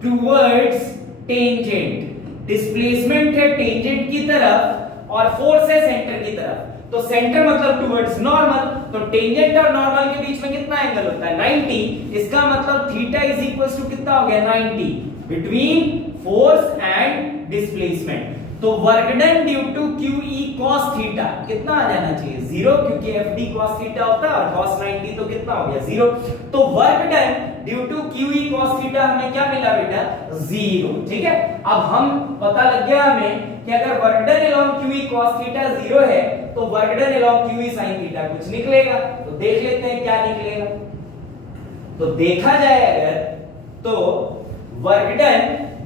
towards tangent. Displacement है टेंजेंट की तरफ और फोर्स है सेंटर की तरफ। तो सेंटर मतलब टुवर्ड्स नॉर्मल, तो टेंजेंट और नॉर्मल के बीच में कितना एंगल होता है, 90। इसका मतलब थीटा इज इक्वल्स टू कितना हो गया, 90 बिटवीन फोर्स एंड डिस्प्लेसमेंट। तो work done due to QE cos theta theta कितना आ जाना चाहिए 0, क्योंकि एफ डी कॉस थीटा होता है और कॉस 90 तो कितना हो गया 0। तो work done due to Q E cos theta हमें क्या मिला बेटा 0। ठीक है, अब हम पता लग गया हमें कि अगर work done along Q E cos theta 0 है तो work done along Q E sine theta कुछ निकलेगा। तो देख लेते हैं क्या निकलेगा। तो देखा जाए अगर तो work done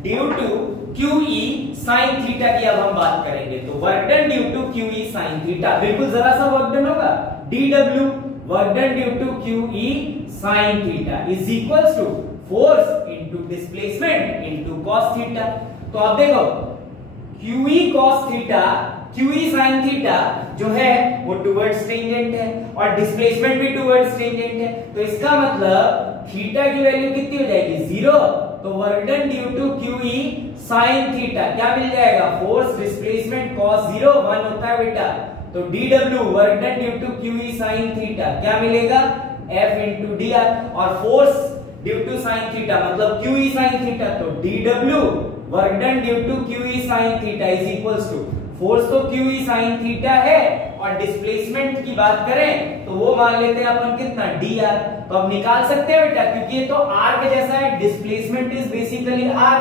due to Q E sine theta की अब हम बात करेंगे। तो work done due to Q E sine theta बिल्कुल जरा सा वर्क डन होगा dw work done due to Q E sine theta is equals to force into displacement into cos theta. तो अब देखो Q E cos theta Q E sine theta जो है वो टुवर्ड्स टेंजेंट है और डिस्प्लेसमेंट भी टुवर्ड्स टेंजेंट है। तो इसका मतलब थीटा की वैल्यू कितनी हो जाएगी 0। तो work done due to Q E sine theta क्या मिल जाएगा फोर्स डिस्प्लेसमेंट cos 0 1 होता है बेटा। तो dw work done due to Q E sine theta क्या मिलेगा f into dr और force due to sine theta मतलब क्यू ई साइन थीटा। तो dw work done due to Q E sine theta is equals to force तो Q E sine theta है और displacement की बात करें तो वो मान लेते हैं अपन कितना dr। तो अब निकाल सकते हैं बेटा क्योंकि ये तो r के जैसा है, डिस्प्लेसमेंट इज बेसिकली r।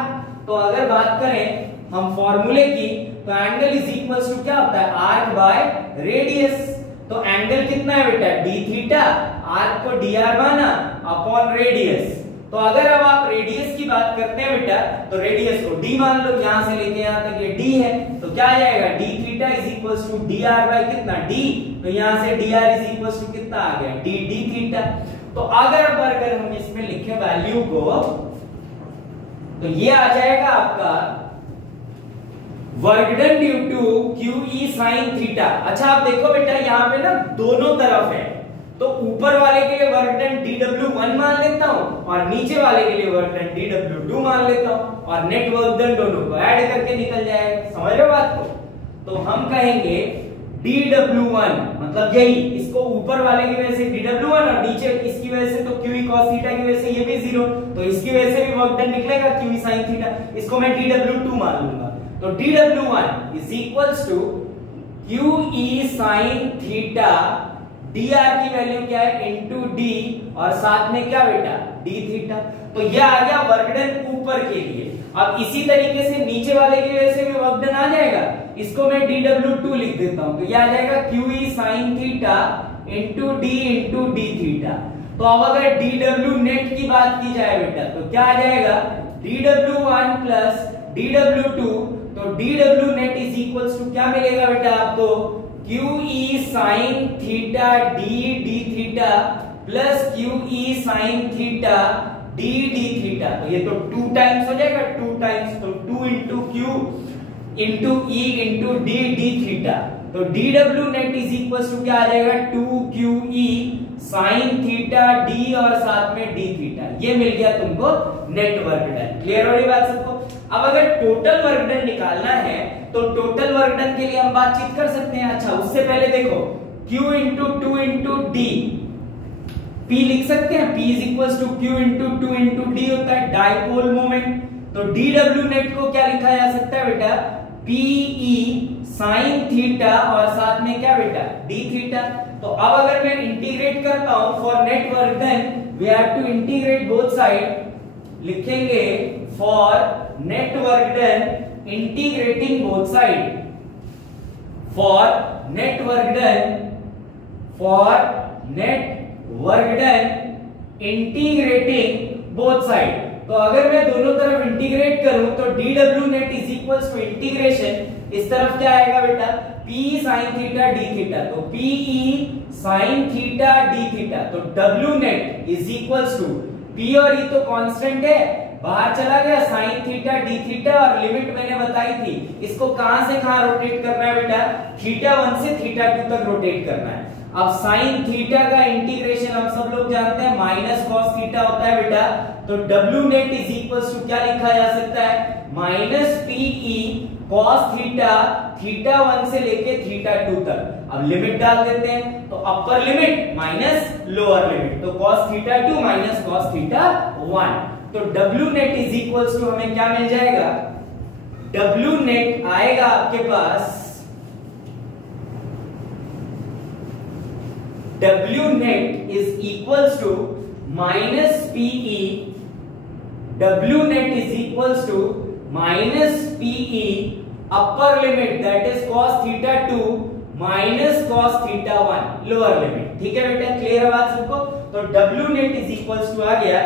तो अगर बात करें हम फॉर्मूले की तो एंगल इज इक्वल्स टू क्या होता है आर्क बाय रेडियस। तो एंगल कितना है बेटा d थीटा, आर्क को dr माना अपॉन रेडियस। तो अगर अब आप रेडियस की बात करते हैं बेटा तो रेडियस को d मान लो, यहां से लेके यहां तक ये d है तो क्या आ जाएगा d theta is equals to dr by कितना d। तो यहां से dr इज इक्वल्स टू कितना आ गया d थीटा। तो अगर हम इसमें लिखे वैल्यू को तो ये आ जाएगा आपका work done due to Q E sine theta. अच्छा आप देखो बेटा यहाँ पे ना दोनों तरफ है तो ऊपर वाले के लिए वर्क डन dw1 मान लेता हूं और नीचे वाले के लिए वर्क डन dw2 मान लेता हूं और नेट वर्क डन दोनों को ऐड करके निकल जाएगा। समझ रहे हो बात को। तो हम कहेंगे dw1 मतलब यही, इसको ऊपर वाले की वजह से dw1 और नीचे इसकी वजह से तो क्यू ई cos थीटा की वजह से ये भी 0, तो इसकी वजह से भी वर्क डन निकलेगा क्यू ई sin थीटा, इसको मैं dw2 मान लूंगा। तो dw1 is equals to Q E sin theta dr की वैल्यू क्या है इनटू d और साथ में क्या बेटा d थीटा। तो ये आ गया वर्क डन ऊपर के लिए। अब इसी तरीके से नीचे वाले की वजह से भी वर्क डन आ जाएगा, इसको मैं dw2 लिख देता हूं तो ये आ जाएगा Q E sin theta into d theta. तो अब अगर dw नेट की बात की जाए बेटा तो क्या आ जाएगा dw1 प्लस dw2। तो dw net is equals to क्या मिलेगा बेटा आपको Q E sine theta D theta plus Q E sine theta D theta. तो ये तो 2 टाइम्स हो जाएगा, 2 टाइम्स तो 2 into Q into E into D theta. तो dw net is equals to क्या आ जाएगा 2 Q E sine theta D और साथ में डी थीटा। ये मिल गया तुमको नेट वर्क डन। क्लियर हो रही बात सबको। अब अगर टोटल वर्क डन निकालना है तो टोटल वर्क डन के लिए हम बातचीत कर सकते हैं। अच्छा उससे पहले देखो Q into 2 into D, P लिख सकते हैं, P is equals to Q into 2 into D होता है डाइपोल मोमेंट। तो dw नेट को क्या लिखा जा सकता है बेटा PE साइन थीटा और साथ में क्या बेटा d थीटा। तो अब अगर मैं इंटीग्रेट करता हूं for net work done we have to integrate both side. लिखेंगे for net work done integrating both side, for net work done integrating both side. तो अगर मैं दोनों तरफ इंटीग्रेट करूं तो dw net is equals to integration इस तरफ क्या आएगा बेटा P sin theta d theta. तो PE sin theta d theta. तो w net is equals to P और E तो कांस्टेंट है, बाहर चला गया sin थीटा d थीटा और लिमिट मैंने बताई थी, इसको कहां से कहां रोटेट करना है बेटा θ1 से θ2 तक रोटेट करना है। अब sin थीटा का इंटीग्रेशन हम सब लोग जानते हैं माइनस cos थीटा होता है बेटा। तो w net is equals to क्या लिखा जा सकता है माइनस PE cos थीटा θ1 से लेके θ2 तक। अब लिमिट डाल देते हैं तो upper limit minus lower limit, तो cos θ2 माइनस cos θ1। तो w net is equals to हमें क्या मिल जाएगा w नेट आएगा आपके पास W net is equals to minus PE, W net is equals to minus PE upper limit that is cos theta 2 minus cos theta 1 lower limit. ठीक है बेटा, क्लियर है बात सबको? तो W net is equals to आ गया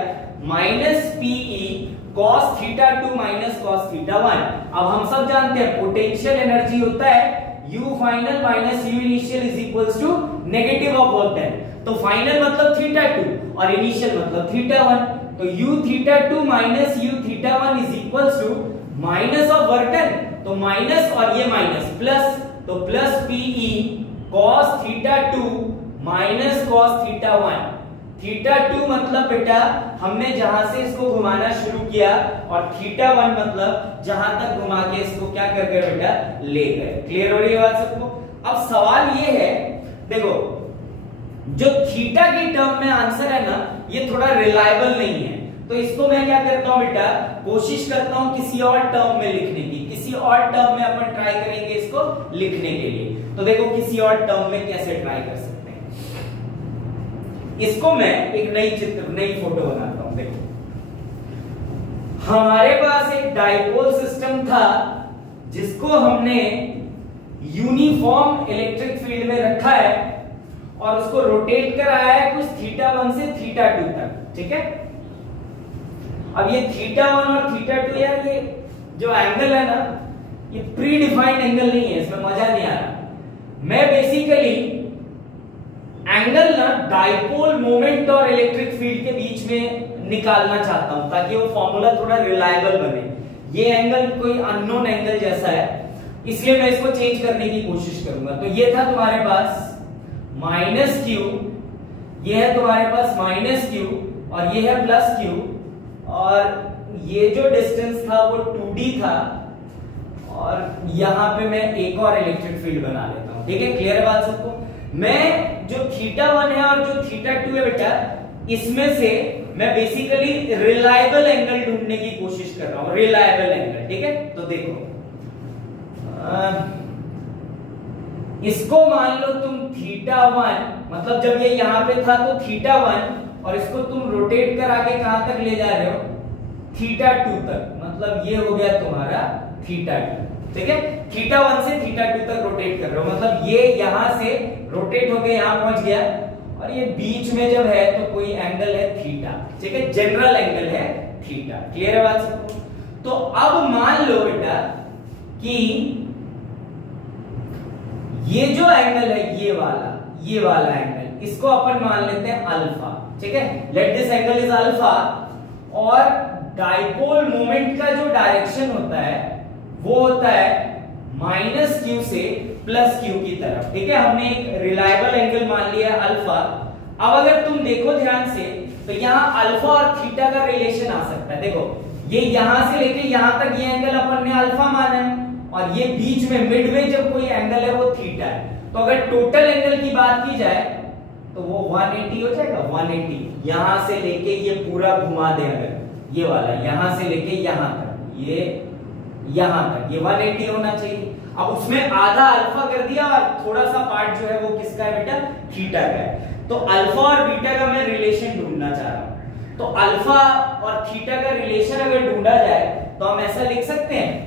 minus PE cos theta 2 minus cos theta 1। अब हम सब जानते हैं पोटेंशियल एनर्जी होता है U final minus U initial is equals to negative of work done। तो फाइनल मतलब थीटा 2 और इनिशियल मतलब थीटा 1। तो U theta 2 minus U theta 1 is equals to minus of work done, तो माइनस और ये माइनस प्लस, तो plus PE cos theta 2 minus cos theta 1। Theta 2 मतलब बेटा हमने जहां से इसको घुमाना शुरू किया और थीटा 1 मतलब जहां तक घुमा के इसको क्या कर गए बेटा ले गए। क्लियर हो रही है बात सबको? अब सवाल ये है, देखो जो थीटा की टर्म में आंसर है ना ये थोड़ा रिलायबल नहीं है, तो इसको मैं क्या करता हूं बेटा कोशिश करता हूं किसी और टर्म में लिखने की, किसी और टर्म में अपन ट्राई करेंगे इसको लिखने के लिए। तो देखो किसी और टर्म में कैसे ट्राई कर सकते हैं, इसको मैं एक नई फोटो बनाता हूं। देखो हमारे पास एक डाइपोल सिस्टम था जिसको हमने यूनिफॉर्म इलेक्ट्रिक फील्ड में रखा है और उसको रोटेट कराया है कुछ थीटा 1 से थीटा 2 तक। ठीक है, अब ये थीटा 1 और थीटा 2 यार ये जो एंगल है ना ये प्री डिफाइंड एंगल नहीं है, इसमें मजा नहीं आ रहा। मैं बेसिकली एंगल ना डाइपोल मोमेंट और इलेक्ट्रिक फील्ड के बीच में निकालना चाहता हूं ताकि वो फॉर्मूला थोड़ा रिलायबल बने। ये एंगल कोई अननोन एंगल जैसा है इसलिए मैं इसको चेंज करने की कोशिश करूंगा। तो ये था तुम्हारे पास माइनस क्यू, ये है तुम्हारे पास माइनस क्यू और ये है प्लस क्यू, और ये जो डिस्टेंस था वो 2D था और यहां पे मैं एक और इलेक्ट्रिक फील्ड बना लेता हूं। ठीक है, क्लियर है बात सबको? मैं जो थीटा 1 है और जो थीटा 2 है बेटा इसमें से मैं बेसिकली रिलायबल एंगल ढूंढने की कोशिश कर रहा हूं, रिलायबल एंगल। ठीक है, तो देखो इसको मान लो तुम थीटा 1 मतलब जब ये यहां पे था तो थीटा 1 और इसको तुम रोटेट करा के कहां तक ले जा रहे हो थीटा 2 तक, मतलब ये हो गया तुम्हारा थीटा 2। ठीक है, थीटा 1 से थीटा 2 तक रोटेट कर रहे हो, मतलब ये यहां से रोटेट होके यहां पहुंच गया और ये बीच में जब है तो कोई एंगल है थीटा। ठीक है, जनरल एंगल है थीटा। क्लियर है बात सबको? तो अब मान लो बेटा कि ये जो एंगल है ये वाला एंगल इसको अपन मान लेते हैं अल्फा। ठीक है, let this angle is alpha और डाइपोल मोमेंट का जो डायरेक्शन होता है वो होता है माइनस क्यू से प्लस क्यू की तरफ। ठीक है, हमने एक रिलायबल एंगल मान लिया अल्फा। अब अगर तुम देखो ध्यान से तो यहाँ अल्फा और थीटा का रिलेशन आ सकता है। देखो ये यहां से लेके यहां तक ये एंगल अपन ने अल्फा माना है और ये बीच में मिडवे जब कोई एंगल है वो थीटा है। तो अगर टोटल एंगल की बात की जाए तो वो 180 हो जाएगा। 180 यहां से लेके ये पूरा घुमा दे, अगर ये वाला यहां से लेके यहां तक, ये यहां तक, ये 180 होना चाहिए। अब उसमें आधा अल्फा कर दिया और थोड़ा सा पार्ट जो है वो किसका है बेटा थीटा का है। तो अल्फा और बीटा का मैं रिलेशन ढूंढना चाह रहा हूं। तो अल्फा और थीटा का रिलेशन अगर ढूंढा जाए तो हम ऐसा लिख सकते हैं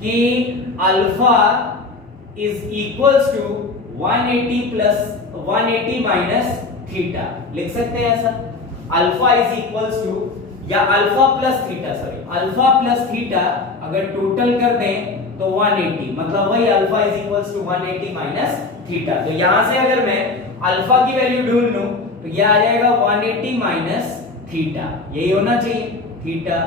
कि alpha is equals to 180 plus 180 minus theta, लिख सकते हैं ऐसा। अल्फा इज इक्वल्स टू या alpha plus theta, sorry alpha plus theta अगर टोटल कर दें तो 180, मतलब वही alpha is equals to 180 minus theta. तो यहां से अगर मैं अल्फा की वैल्यू ढूंढ लूं तो यह आ जाएगा 180 माइनस थीटा, यही होना चाहिए थीटा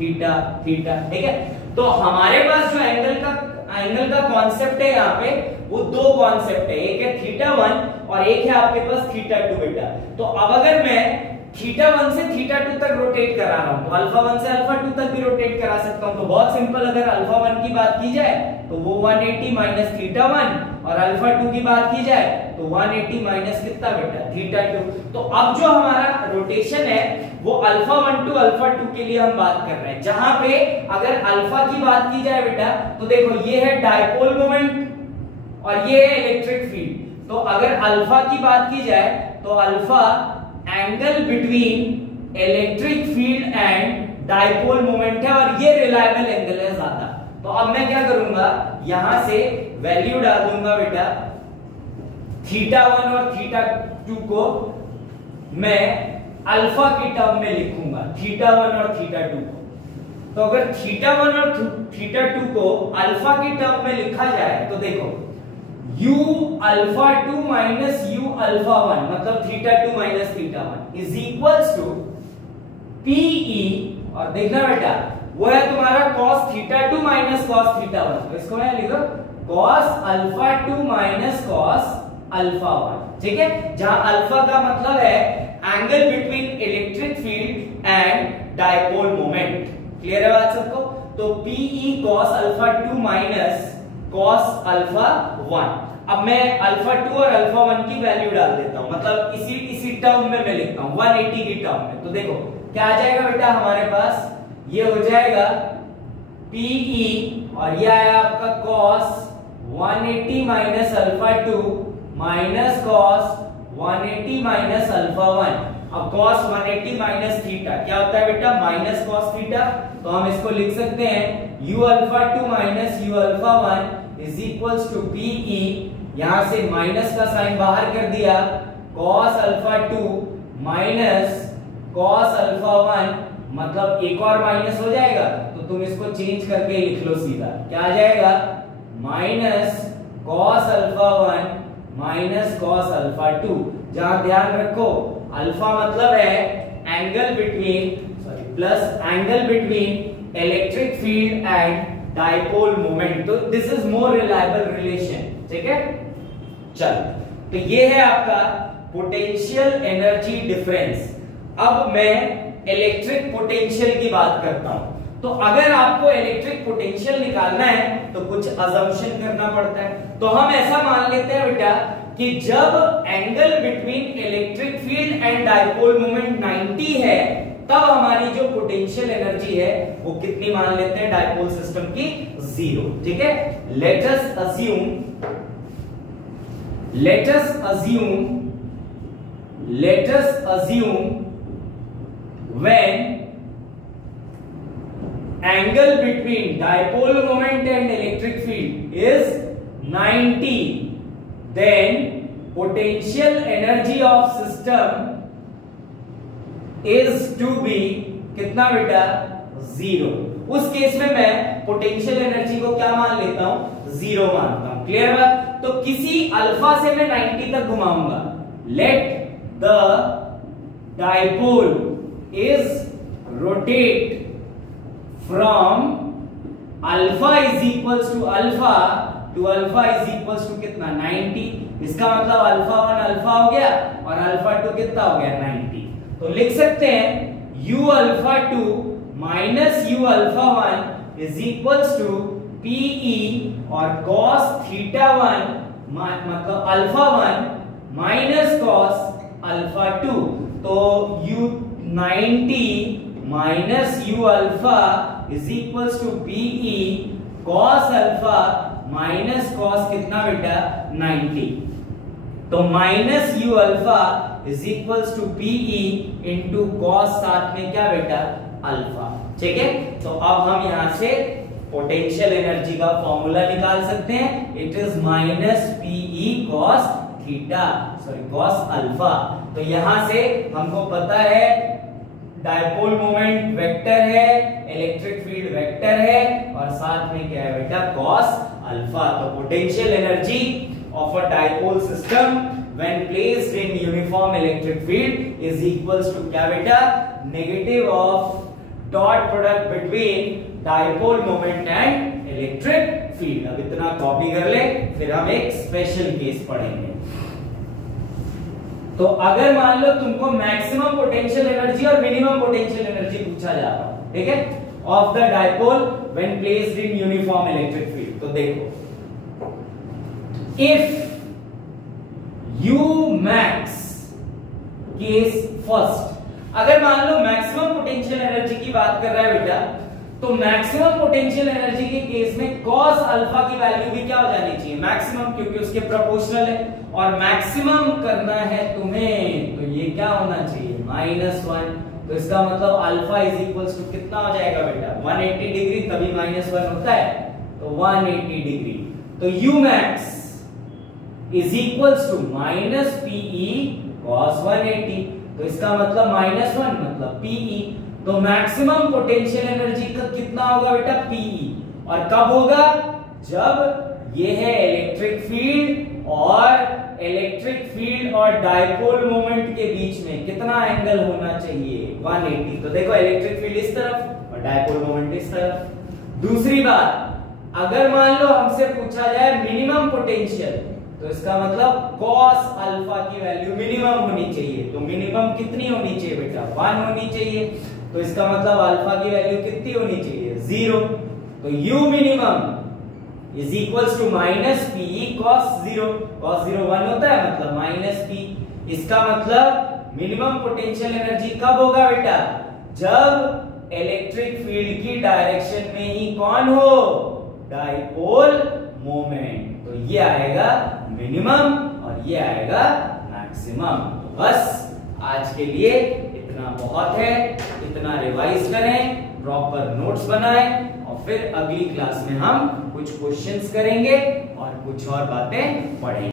थीटा थीटा। ठीक है, तो हमारे पास जो एंगल का कॉन्सेप्ट है यहाँ पे वो दो कॉन्सेप्ट है, एक है थीटा 1 और एक है आपके पास थीटा 2 बेटा। तो अब अगर मैं थीटा 1 से थीटा 2 तक रोटेट करा रहा हूं तो अल्फा 1 से अल्फा 2 तक भी रोटेट करा सकता हूं। तो बहुत सिंपल, अगर अल्फा 1 की बात की जाए तो वो 180 माइनस थीटा 1 और अल्फा 2 की बात की जाए तो 180 माइनस कितना बेटा थीटा 2। तो अब जो हमारा रोटेशन है वो अल्फा 1 टू अल्फा 2 के लिए हम बात कर रहे हैं, जहां पे अगर अल्फा की बात की जाए बेटा तो देखो ये है डाइपोल मोमेंट और ये है इलेक्ट्रिक फील्ड। तो अगर अल्फा की बात की जाए तो alpha angle between electric field and dipole moment है और ये रिलायबल एंगल है ज्यादा। तो अब मैं क्या करूंगा, यहां से वैल्यू डाल दूंगा बेटा θ1 और θ2 को मैं अल्फा की टर्म में लिखूंगा, θ1 और θ2 को। तो अगर θ1 और θ2 को अल्फा की टर्म में लिखा जाए तो देखो u alpha 2 minus u alpha 1 मतलब θ2 minus θ1 is equals to PE, और देखना बेटा वो है तुम्हारा cos θ2 माइनस cos θ1, तो इसको मैं लिखो cos alpha 2 minus cos alpha 1, ठीक है, जहां अल्फा का मतलब है angle between electric field and dipole moment. Clear है बात सबको? तो PE cos alpha 2 minus cos alpha 1। अब मैं अल्फा 2 और अल्फा 1 की वैल्यू डाल देता हूं, मतलब इसी टर्म में मैं लिखता हूं 180 की टर्म में। तो देखो क्या आ जाएगा बेटा हमारे पास, ये हो जाएगा PE और ये आया आपका cos 180 minus alpha 2 minus cos 180 minus alpha 1। अब cos 180 माइनस थीटा क्या होता है बेटा, माइनस cos थीटा, तो हम इसको लिख सकते हैं u alpha 2 minus u alpha 1 is equals to PE, यहां से माइनस का साइन बाहर कर दिया, cos alpha 2 minus cos alpha 1 मतलब एक और माइनस हो जाएगा, तो तुम इसको चेंज करके लिख लो सीधा, क्या आ जाएगा minus cos alpha 1 minus cos alpha 2, जहां ध्यान रखो अल्फा मतलब है angle between plus angle between electric field and dipole moment, तो this is more reliable relation, ठीक है। चल तो ये है आपका पोटेंशियल एनर्जी डिफरेंस। अब मैं इलेक्ट्रिक पोटेंशियल की बात करता हूं। तो अगर आपको इलेक्ट्रिक पोटेंशियल निकालना है तो कुछ अजम्पशन करना पड़ता है। तो हम ऐसा मान लेते हैं बेटा कि जब angle between electric field and dipole moment 90 है तब हमारी जो पोटेंशियल एनर्जी है वो कितनी मान लेते हैं डाइपोल सिस्टम की, 0, ठीक है। Let us assume when angle between dipole moment and electric field is 90, then potential energy of system is to be कितना बेटा, 0। उस केस में मैं पोटेंशियल एनर्जी को क्या मान लेता हूं, 0 मानता हूं। क्लियर बात? तो किसी अल्फा से मैं 90 तक घुमाऊंगा। Let the dipole is rotate from alpha is equals to alpha to alpha is equals to कितना, 90। इसका मतलब अल्फा 1 अल्फा हो गया और अल्फा 2 कितना हो गया, 90। तो लिख सकते हैं u alpha 2 minus u alpha 1 is equals to PE और cos थीटा 1 मतलब अल्फा 1 माइनस cos अल्फा 2। तो u 90 minus u alpha is equals to PE cos alpha minus cos कितना बेटा, 90। तो minus u alpha is equals to PE into cos साथ में क्या बेटा, अल्फा, ठीक है। तो अब हम यहां से पोटेंशियल एनर्जी का फॉर्मूला निकाल सकते हैं, it is minus PE cos theta cos alpha. तो यहां से हमको पता है डाइपोल मोमेंट वेक्टर है, इलेक्ट्रिक फील्ड वेक्टर है और साथ में क्या है बेटा, cos अल्फा। तो potential energy of a dipole system when placed in uniform electric field is equals to क्या बेटा, negative of dot product between dipole moment and electric field. अब इतना कॉपी कर ले, फिर हम एक स्पेशल केस पढ़ेंगे। तो अगर मान लो तुमको मैक्सिमम पोटेंशियल एनर्जी और मिनिमम पोटेंशियल एनर्जी पूछा जा रहा है, ठीक है, of the dipole when placed in uniform electric field, तो देखो if u max case first, अगर मान लो मैक्सिमम पोटेंशियल एनर्जी की बात कर रहा है बेटा, तो मैक्सिमम पोटेंशियल एनर्जी के केस में कॉस अल्फा की वैल्यू भी क्या हो जानी चाहिए, मैक्सिमम, क्योंकि उसके प्रोपोर्शनल है। और मैक्सिमम करना है तुम्हें तो ये क्या होना चाहिए, -1। तो इसका मतलब अल्फा इज इक्वल्स टू कितना हो जाएगा बेटा, 180 डिग्री, तभी -1 होता है, तो 180 डिग्री। तो U max is equals to -PE cos 180। तो इसका मतलब -1 मतलब PE। तो मैक्सिमम पोटेंशियल एनर्जी का कितना होगा बेटा, PE। और कब होगा, जब ये है इलेक्ट्रिक फील्ड और डाइपोल मोमेंट के बीच में कितना एंगल होना चाहिए, 180। तो देखो इलेक्ट्रिक फील्ड इस तरफ और डाइपोल मोमेंट इस तरफ। दूसरी बात, अगर मान लो हमसे पूछा जाए मिनिमम पोटेंशियल, तो इसका मतलब cos अल्फा की वैल्यू मिनिमम होनी चाहिए। तो मिनिमम कितनी होनी चाहिए बेटा, 1 होनी चाहिए। तो इसका मतलब अल्फा की वैल्यू कितनी होनी चाहिए, 0। तो u minimum is equals to -PE cos 0। cos 0 1 होता है, मतलब -P। इसका मतलब मिनिमम पोटेंशियल एनर्जी कब होगा बेटा, जब इलेक्ट्रिक फील्ड की डायरेक्शन में ही कौन हो, डाइपोल मोमेंट। तो ये आएगा मिनिमम और ये आएगा मैक्सिमम। तो बस आज के लिए इतना बहुत है, इतना रिवाइज करें, प्रॉपर नोट्स बनाएं और फिर अगली क्लास में हम कुछ क्वेश्चंस करेंगे और कुछ और बातें पढ़ेंगे।